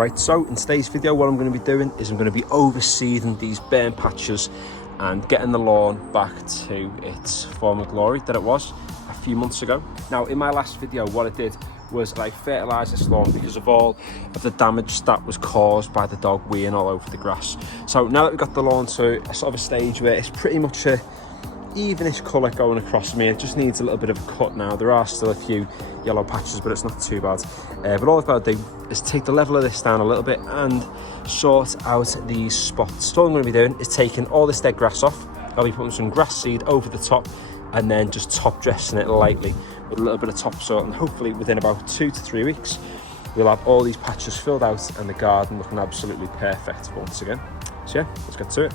Right, so in today's video what I'm going to be doing is I'm going to be overseeding these burn patches and getting the lawn back to its former glory that it was a few months ago. Now in my last video what I did was I fertilised this lawn because of all of the damage that was caused by the dog weeing all over the grass. So now that we've got the lawn to a sort of a stage where it's pretty much a evenish colour going across me, it just needs a little bit of a cut now. There are still a few yellow patches, but it's not too bad. But all I've got to do is take the level of this down a little bit and sort out these spots. So all I'm going to be doing is taking all this dead grass off. I'll be putting some grass seed over the top and then just top dressing it lightly with a little bit of topsoil, and hopefully within about 2 to 3 weeks we'll have all these patches filled out and the garden looking absolutely perfect once again. So yeah, let's get to it.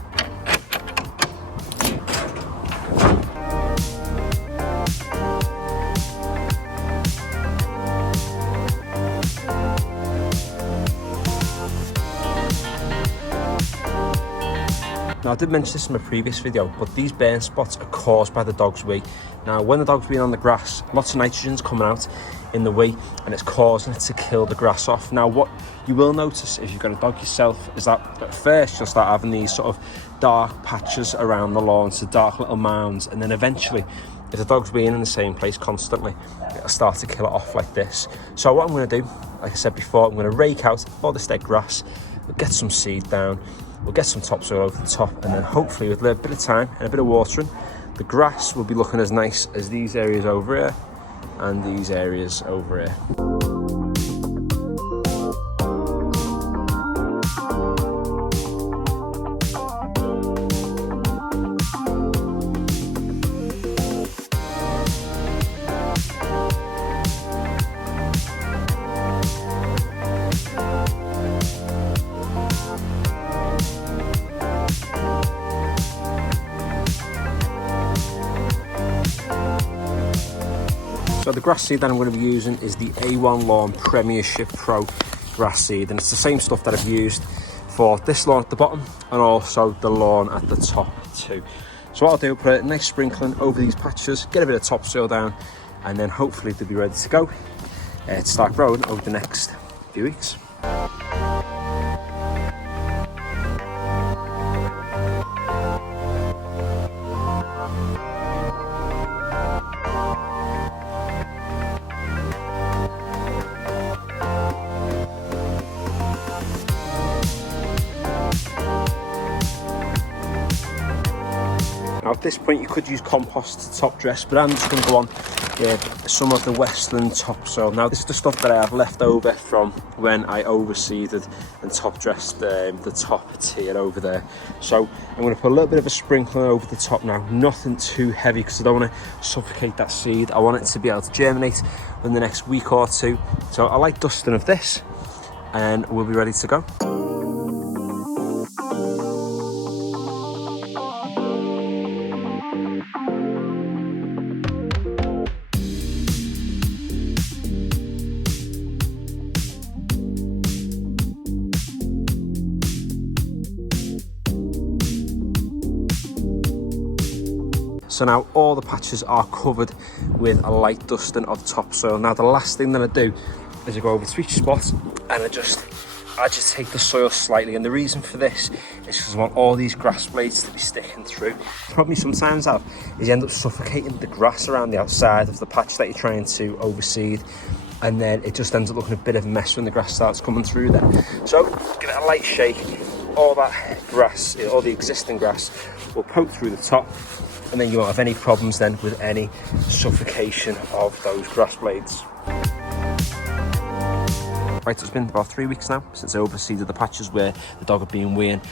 Now I did mention this in my previous video, but these burn spots are caused by the dog's wee. Now when the dog's being on the grass, lots of nitrogen's coming out in the wee and it's causing it to kill the grass off. Now what you will notice if you've got a dog yourself is that at first you'll start having these sort of dark patches around the lawn, so dark little mounds, and then eventually if the dog's being in the same place constantly, it'll start to kill it off like this. So what I'm going to do, like I said before, I'm going to rake out all this dead grass, we'll get some seed down, we'll get some topsoil over the top, and then hopefully with a little bit of time and a bit of watering, the grass will be looking as nice as these areas over here and these areas over here. So the grass seed that I'm going to be using is the A1 Lawn Premiership Pro grass seed, and it's the same stuff that I've used for this lawn at the bottom and also the lawn at the top too. So what I'll do, put a nice sprinkling over these patches, get a bit of topsoil down, and then hopefully they'll be ready to go to start growing over the next few weeks. Now at this point you could use compost to top dress, but I'm just going to go on some of the Westland topsoil. Now this is the stuff that I have left over from when I overseeded and top dressed the top tier over there. So I'm going to put a little bit of a sprinkler over the top now, nothing too heavy because I don't want to suffocate that seed. I want it to be able to germinate in the next week or two. So a light dusting of this and we'll be ready to go. So now all the patches are covered with a light dusting of topsoil. Now the last thing that I do is I go over to each spot and I just agitate the soil slightly, and the reason for this is because I want all these grass blades to be sticking through. The problem you sometimes have is you end up suffocating the grass around the outside of the patch that you're trying to overseed, and then it just ends up looking a bit of a mess when the grass starts coming through there. So give it a light shake, all that grass, all the existing grass will poke through the top, and then you won't have any problems then with any suffocation of those grass blades. Right, so it's been about 3 weeks now since I overseeded the patches where the dog had been weeing,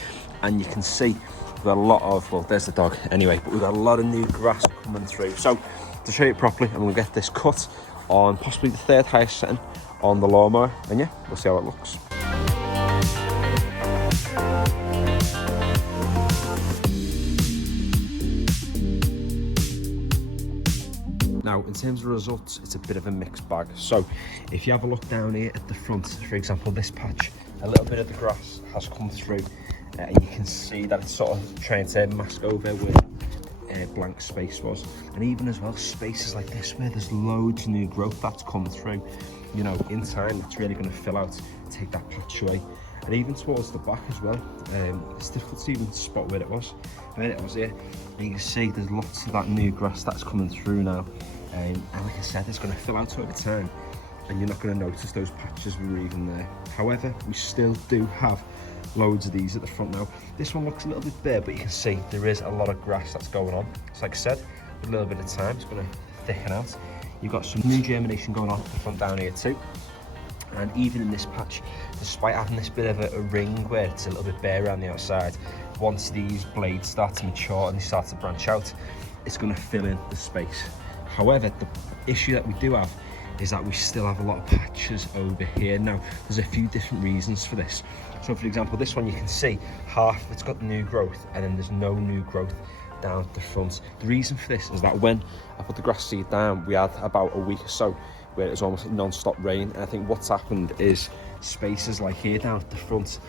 and you can see we've got a lot of, well, there's the dog anyway, but we've got a lot of new grass coming through. So to show you properly, I'm going to get this cut on possibly the third highest setting on the lawnmower, and yeah, we'll see how it looks. Now, in terms of results, it's a bit of a mixed bag. So if you have a look down here at the front, for example, this patch, a little bit of the grass has come through, and you can see that it's sort of trying to mask over where blank space was. And even as well, spaces like this where there's loads of new growth that's come through, you know, in time, it's really going to fill out take that patch away. And even towards the back as well, it's difficult to even spot where it was. And it was here, and you can see there's lots of that new grass that's coming through now. And like I said, it's going to fill out over time, and you're not going to notice those patches were even there. However, we still do have loads of these at the front now. This one looks a little bit bare, but you can see there is a lot of grass that's going on. So like I said, with a little bit of time, it's going to thicken out. You've got some new germination going on at the front down here too. And even in this patch, despite having this bit of a ring where it's a little bit bare around the outside, once these blades start to mature and they start to branch out, it's going to fill in the space. However, the issue that we do have is that we still have a lot of patches over here. Now, there's a few different reasons for this. So for example, this one you can see half it's got new growth and then there's no new growth down the front. The reason for this is that when I put the grass seed down, we had about a week or so where it was almost non-stop rain. And I think what's happened is spaces like here down at the front,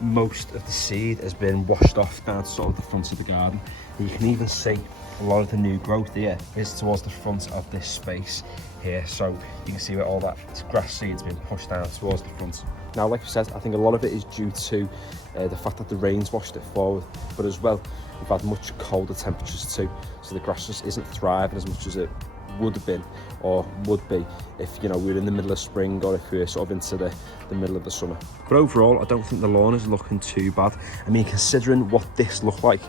most of the seed has been washed off down to sort of the front of the garden. And you can even see a lot of the new growth here is towards the front of this space here. So you can see where all that grass seed's been pushed down towards the front. Now, like I said, I think a lot of it is due to the fact that the rain's washed it forward, but as well, we've had much colder temperatures too. So the grass just isn't thriving as much as it would have been or would be if, you know, we were in the middle of spring or if we were sort of into the middle of the summer. But overall, I don't think the lawn is looking too bad. I mean, considering what this looked like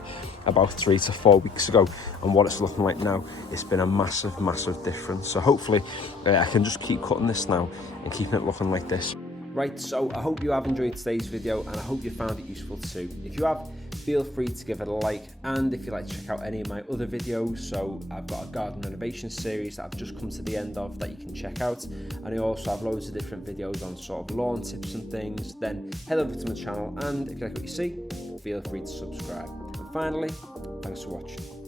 about 3 to 4 weeks ago and what it's looking like now, it's been a massive difference. So hopefully I can just keep cutting this now and keeping it looking like this. Right, so I hope you have enjoyed today's video and I hope you found it useful too. If you have, feel free to give it a like, and if you'd like to check out any of my other videos, so I've got a garden renovation series that I've just come to the end of that you can check out, and I also have loads of different videos on sort of lawn tips and things, then head over to my channel, and if you like what you see, feel free to subscribe. And finally, thanks for watching.